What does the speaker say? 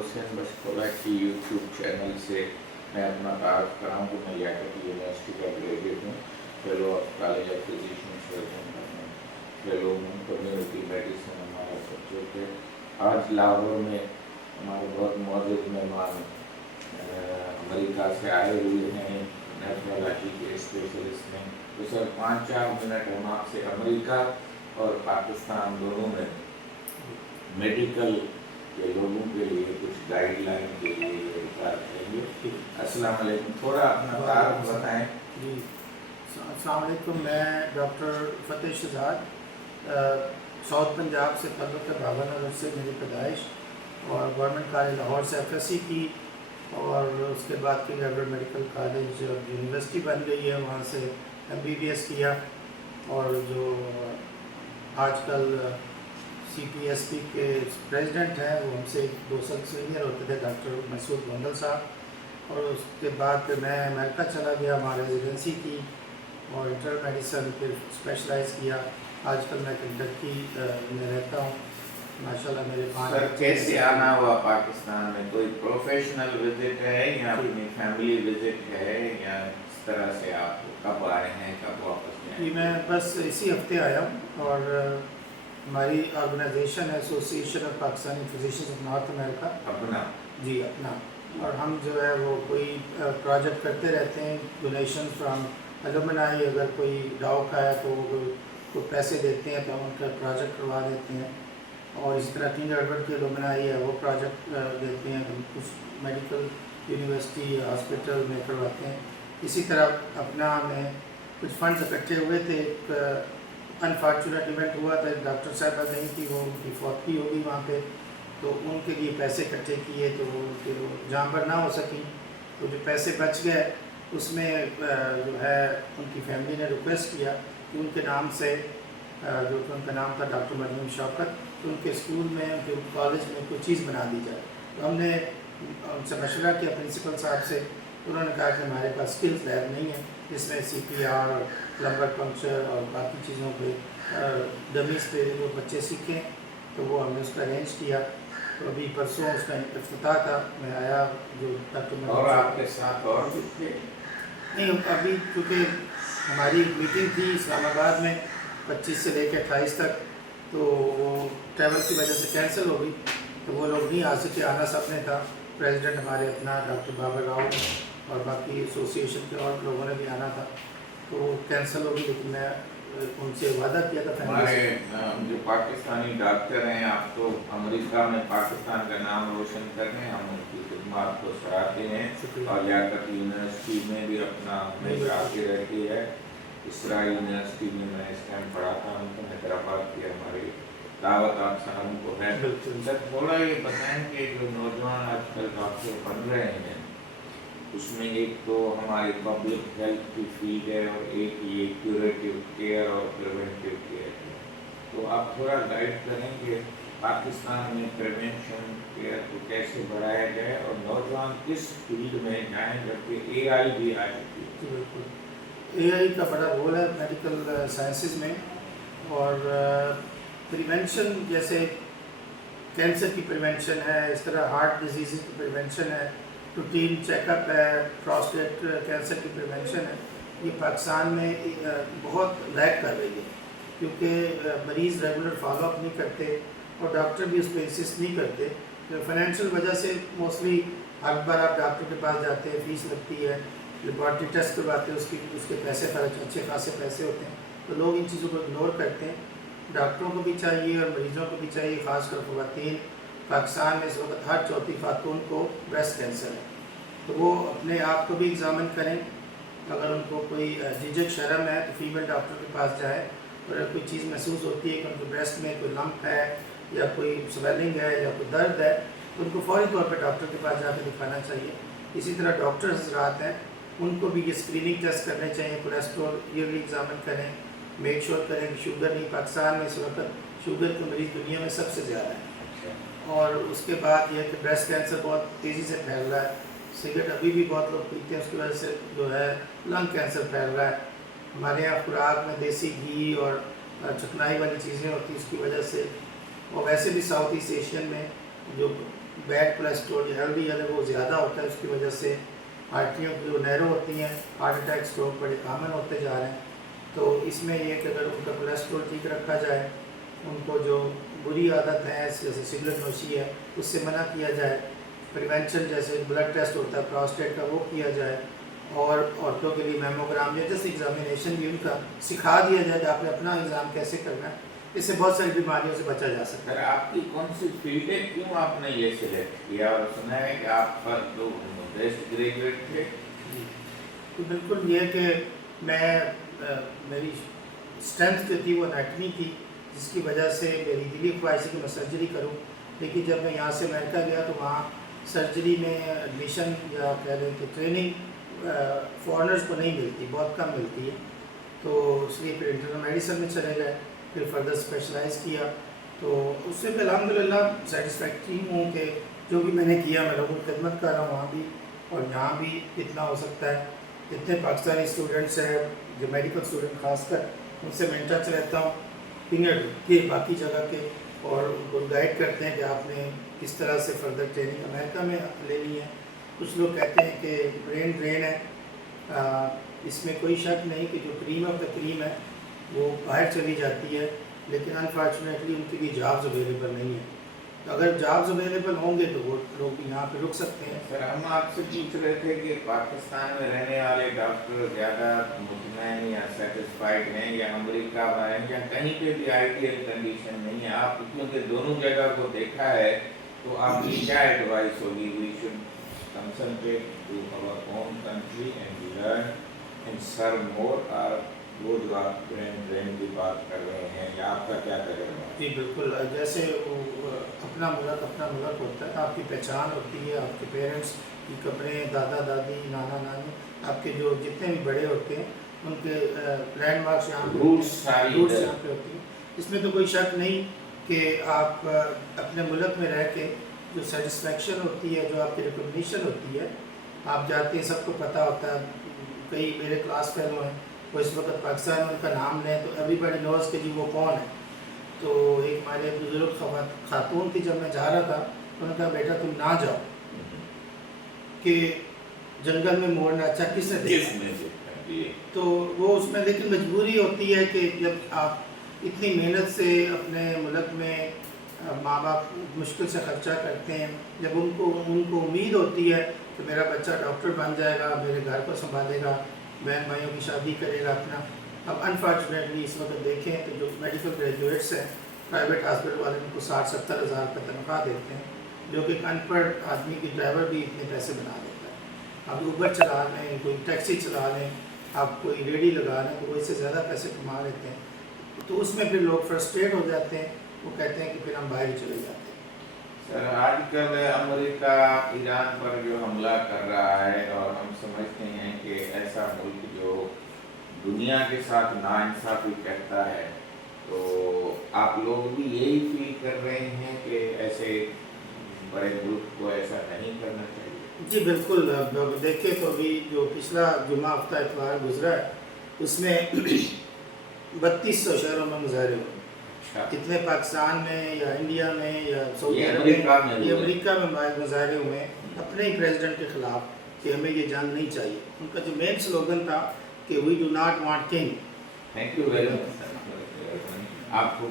हुसैन बशकोला की YouTube channel से मैं अपना तारुफ कराऊँ तो मैं लियाकत यूनिवर्सिटी का ग्रेजुएट हूँ, fellow of college of physician surgeon, fellow हूँ कम्युनिटी मेडिसिन हमारा सब्जेक्ट है। आज लाहौर में हमारे बहुत मौजूद मेहमान अमेरिका से आए हुए हैं नेफ्रोलॉजी के स्पेशलिस्ट हैं। तो सर 5-4 मिनट हम आपसे अमेरिका और पाकिस्तान दोनों में मेडिकल के लोगों के लिए कुछ गाइडलाइन के लिए करेंगे। अस्सलाम वालेकुम, थोड़ा अपना तारुफ बताएं। जी अस्सलाम वालेकुम, मैं डॉक्टर फ़तेह शहजाद साउथ पंजाब से तल्लुक़ है, बाबा से मेरी पैदाइश, और गवर्नमेंट कॉलेज लाहौर से FSC की, और उसके बाद फिर एडवर्ड मेडिकल कॉलेज यूनिवर्सिटी बन गई है, वहाँ से MBBS किया। और जो आजकल CPSP के प्रेसिडेंट हैं वो हमसे 2 साल सीनियर होते थे, डॉक्टर मसूद गोंडल साहब। और उसके बाद फिर मैं अमेरिका चला गया, वहाँ रेजिडेंसी की और इंटरनल मेडिसिन फिर स्पेशलाइज किया। आजकल मैं कंटकी में रहता हूँ, माशाल्लाह मेरे 5 सर कैसे आना हुआ पाकिस्तान में? कोई प्रोफेशनल विजिट है या अपनी फैमिली विजिट है, या इस तरह से आप कब आए हैं, कब वापस जी मैं बस इसी हफ्ते आया हूँ, और हमारी ऑर्गेनाइजेशन है association of Pakistani physicians of north America, अपना जी अपना, और हम जो है वो कोई प्रोजेक्ट करते रहते हैं, डोनेशन फ्राम एलुमनाई, अगर कोई डाउ का है तो वो पैसे देते हैं तो हम उनका प्रोजेक्ट करवा देते हैं। और इस तरह किंग एडवर्ड की एलुमनाई है वो प्रोजेक्ट देते हैं, हम कुछ मेडिकल यूनिवर्सिटी हॉस्पिटल में करवाते हैं। इसी तरह अपना में कुछ फंड्स इकट्ठे हुए थे, एक अनफॉर्चुनेट इवेंट हुआ था, डॉक्टर साहब गई थी, वो उनकी फौती हो गई वहाँ पे, तो उनके लिए पैसे इकट्ठे किए, तो उनके वो जहाँ पर ना हो सकी, तो जो पैसे बच गए उसमें जो है उनकी फैमिली ने रिक्वेस्ट किया कि उनके नाम से, जो कि उनका नाम था डॉक्टर मरियम शौकत, तो उनके स्कूल में, उनके कॉलेज में कोई चीज़ बना दी जाए। तो हमने उनसे मशवरा किया प्रिंसिपल साहब से, तो उन्होंने कहा कि हमारे पास स्किल्स लैब नहीं है जिसमें CPR, प्लम्बर पंक्चर और बाकी चीज़ों पे डमीज़ पे वो बच्चे सीखें, तो वो हमने उसका अरेंज किया। तो अभी परसों उसका इफ्तिताह था, मैं आया, जो डॉक्टर और आपके साथ और भी थे? नहीं, अभी क्योंकि हमारी मीटिंग थी इस्लामाबाद में 25 से लेकर 28 तक, तो वो ट्रैवल की वजह से कैंसिल हो गई, तो वो लोग नहीं आ सके, आना सबने था। प्रेसिडेंट हमारे अपना डॉक्टर बाबर राव और बाकी एसोसिएशन के और लोगों ने भी आना था, तो कैंसिल हो गई। लेकिन मैं उनसे वादा किया था हमारे जो पाकिस्तानी डॉक्टर हैं, आप तो अमेरिका में पाकिस्तान का नाम रोशन कर रहे हैं, हम उनकी खिदमत को सराहते हैं। और लियाकत यूनिवर्सिटी में भी अपना हमेशा आगे रहती है। इसराइल यूनिवर्सिटी में मैं इस टाइम पढ़ाता हूँ, तो हैदराबाद की हमारी दावत आप सारों को है। सर थोड़ा ये बताएं कि जो नौजवान आजकल डॉक्टर बन रहे हैं, उसमें एक तो हमारी पब्लिक हेल्थ की फील्ड है और एक ये क्यूरेटिव केयर और प्रिवेंटिव केयर है। तो आप थोड़ा गाइड करें कि पाकिस्तान में प्रिवेंशन केयर को कैसे बढ़ाया जाए और नौजवान किस फील्ड में जाएं, जबकि AI भी आ चुकी है। बिल्कुल, AI का बड़ा रोल है मेडिकल साइंसेज में, और प्रिवेंशन जैसे कैंसर की प्रिवेंशन है, इस तरह हार्ट डिजीज़ की प्रिवेंशन है, रूटीन चेकअप है, प्रोस्टेट कैंसर की प्रिवेंशन है। ये पाकिस्तान में बहुत लैक कर रही है, क्योंकि मरीज़ रेगुलर फॉलोअप नहीं करते और डॉक्टर भी उस पर इंसिस्ट नहीं करते। तो फाइनेंशियल वजह से मोस्टली हर बार आप डॉक्टर के पास जाते हैं, फ़ीस लगती है, लेबॉर्ट्री टेस्ट करवाते हैं, उसके पैसे खर्च अच्छे खासे पैसे होते हैं, तो लोग इन चीज़ों को इग्नोर करते हैं। डॉक्टरों को भी चाहिए और मरीज़ों को भी चाहिए, ख़ासकर ख़वातीन। पाकिस्तान में इस वक्त हर चौथी खातून को ब्रेस्ट कैंसर है, तो वो अपने आप को भी एग्ज़ामिन करें। अगर उनको कोई झिझक शर्म है तो फीमेल डॉक्टर के पास जाए, और अगर कोई चीज़ महसूस होती है कि उनके ब्रेस्ट में कोई लंप है या कोई स्वेलिंग है या कोई दर्द है, तो उनको फौरी तौर पर डॉक्टर के पास जाकर दिखाना चाहिए। इसी तरह डॉक्टर हज़रात हैं, उनको भी ये स्क्रीनिंग टेस्ट करने चाहिए, कोलेस्ट्रॉल ईयरली एग्ज़ामिन करें, मेक श्योर करें कि शुगर नहीं। पाकिस्तान में इस वक्त शुगर के मरीज़ दुनिया में सबसे ज़्यादा है। और उसके बाद यह कि ब्रेस्ट कैंसर बहुत तेज़ी से फैल रहा है, सिगरेट अभी भी बहुत लोग पीते हैं, उसकी वजह से जो है लंग कैंसर फैल रहा है। हमारे यहाँ खुराक में देसी घी और चिकनाई वाली चीज़ें होती हैं, उसकी वजह से। और वैसे भी साउथ ईस्ट एशियन में जो bad cholesterol L D L ہے وہ زیادہ ہوتا ہے، اس کی وجہ سے آرٹریوں جو نیرو ہوتی ہیں، ہارٹ اٹیک اسٹروک بڑے کامن ہوتے جا رہے ہیں. تو اس میں یہ کہ اگر ان کا کولیسٹرول ٹھیک رکھا جائے، ان کو جو بری عادت ہے جیسے سگریٹ نوشی ہے اس سے منع کیا جائے، پریونشن جیسے بلڈ ٹیسٹ ہوتا ہے پراسٹیٹ کا وہ کیا جائے، اور عورتوں کے لیے میموگرام یا جیسے ایگزامینیشن بھی ان کا سکھا دیا جائے کہ آپ نے اپنا ایگزام کیسے کرنا ہے. اس سے بہت ساری بیماریوں سے بچا جا سکتا ہے. سر آپ کی کون سی فیلڈ ہے، کیوں آپ نے یہ سلیکٹ کیا؟ اور سنا ہے کہ آپ پر تو بیسٹ گریجویٹ تھے. تو بالکل یہ کہ میں میری اسٹرینتھ جو تھی وہ انیٹمی تھی، جس کی وجہ سے میری دلی خواہش تھی کہ میں سرجری کروں. لیکن جب میں یہاں سے امریکہ گیا تو وہاں سرجری میں ایڈمیشن یا کہہ لیں کہ ٹریننگ فارنرز کو نہیں ملتی، بہت کم ملتی ہے. تو اس لیے پھر انٹرنل میڈیسن میں چلے گئے، پھر فردر اسپیشلائز کیا. تو اس سے بھی الحمدللہ سیٹسفیکٹری ہوں کہ جو بھی میں نے کیا میں لوگوں کی خدمت کر رہا ہوں وہاں بھی اور یہاں بھی جتنا ہو سکتا ہے. جتنے پاکستانی اسٹوڈنٹس ہیں جو میڈیکل اسٹوڈنٹ خاص کر، ان سے میں ٹچ رہتا ہوں انگلینڈ کے باقی جگہ کے، اور ان کو گائیڈ کرتے ہیں کہ آپ نے کس طرح سے فردر ٹریننگ امریکہ میں لینی ہے. کچھ لوگ کہتے ہیں کہ برین ڈرین ہے، اس میں کوئی شک نہیں کہ جو کریم آف دا کریم ہے وہ باہر چلی جاتی ہے، لیکن انفارچونیٹلی ان کے لیے جابز اویلیبل نہیں ہیں. تو اگر جابز اویلیبل ہوں گے تو وہ لوگ بھی یہاں پہ رک سکتے ہیں. سر ہم آپ سے پوچھ رہے تھے کہ پاکستان میں رہنے والے ڈاکٹر زیادہ مطمئن یا سیٹسفائڈ ہیں یا امریکہ میں ہیں یا کہیں پہ بھی آئیڈیل کنڈیشن نہیں ہے؟ آپ کیونکہ دونوں جگہ کو دیکھا ہے تو آپ کی کیا ایڈوائس ہوگی؟ We should concentrate to our own country and learn and serve more, اور وہ جو آپ برین ڈرین کی بات کر رہے ہیں یا آپ کا کیا تجربہ؟ جی بالکل، جیسے اپنا ملک ہوتا ہے، آپ کی پہچان ہوتی ہے، آپ کے پیرنٹس کی کپڑے، دادا دادی، نانا نانی، آپ کے جو جتنے بھی بڑے ہوتے ہیں ان کے لینڈ مارکس یہاں پہ روٹس یہاں پہ ہوتی ہیں. اس میں تو کوئی شک نہیں کہ آپ اپنے ملک میں رہ کے جو سیٹسفیکشن ہوتی ہے، جو آپ کی ریکگنیشن ہوتی ہے، آپ جاتے ہیں سب کو پتہ ہوتا ہے. کئی میرے کلاس فیلو ہیں وہ اس وقت پاکستان میں ان کا نام لیں تو ایوری باڈی نوز کہ جی وہ کون ہے. تو ایک ہمارے بزرگ خاتون تھی، جب میں جا رہا تھا انہوں نے کہا بیٹا تم نہ جاؤ کہ جنگل میں مورنا اچھا کس نے دیکھا. تو وہ اس میں لیکن مجبوری ہوتی ہے کہ جب آپ اتنی محنت سے اپنے ملک میں ماں باپ مشکل سے خرچہ کرتے ہیں، جب ان کو امید ہوتی ہے کہ میرا بچہ ڈاکٹر بن جائے گا، میرے گھر کو سنبھالے گا، بہن بھائیوں کی شادی کرے گا اپنا. اب انفارچونیٹلی اس وقت دیکھیں تو جو میڈیکل گریجویٹس ہیں پرائیویٹ ہاسپٹل والے ان کو 60-70 ہزار کا تنخواہ دیتے ہیں، جو کہ ایک ان پڑھ آدمی کی ڈرائیور بھی اتنے پیسے بنا دیتا ہے. آپ اوبر چلا لیں، کوئی ٹیکسی چلا لیں، آپ کوئی ریڈی لگا لیں تو وہ اس سے زیادہ پیسے کما لیتے ہیں. تو اس میں پھر لوگ فرسٹریٹ ہو جاتے ہیں، وہ کہتے ہیں کہ پھر ہم باہر ہی چلے جاتے ہیں. سر آج کل امریکہ ایران پر جو حملہ کر رہا ہے اور ہم سمجھتے ہیں کہ ایسا ملک جو دنیا کے ساتھ ناانصافی کرتا ہے، تو آپ لوگ بھی یہی فیل کر رہے ہیں کہ ایسے بڑے ملک کو ایسا نہیں کرنا چاہیے؟ جی بالکل. دیکھیں تو ابھی جو پچھلا جمعہ ہفتہ اتوار گزرا ہے اس میں 3200 شہروں میں مظاہرے ہوئے. کتنے پاکستان میں یا انڈیا میں یا سعودی عرب میں، یہ امریکہ میں مظاہرے ہوئے ہیں اپنے ہی پریزیڈنٹ کے خلاف کہ ہمیں یہ جنگ نہیں چاہیے. ان کا جو مین سلوگن تھا کہ we do not want king. Thank you very much sir. آپ کو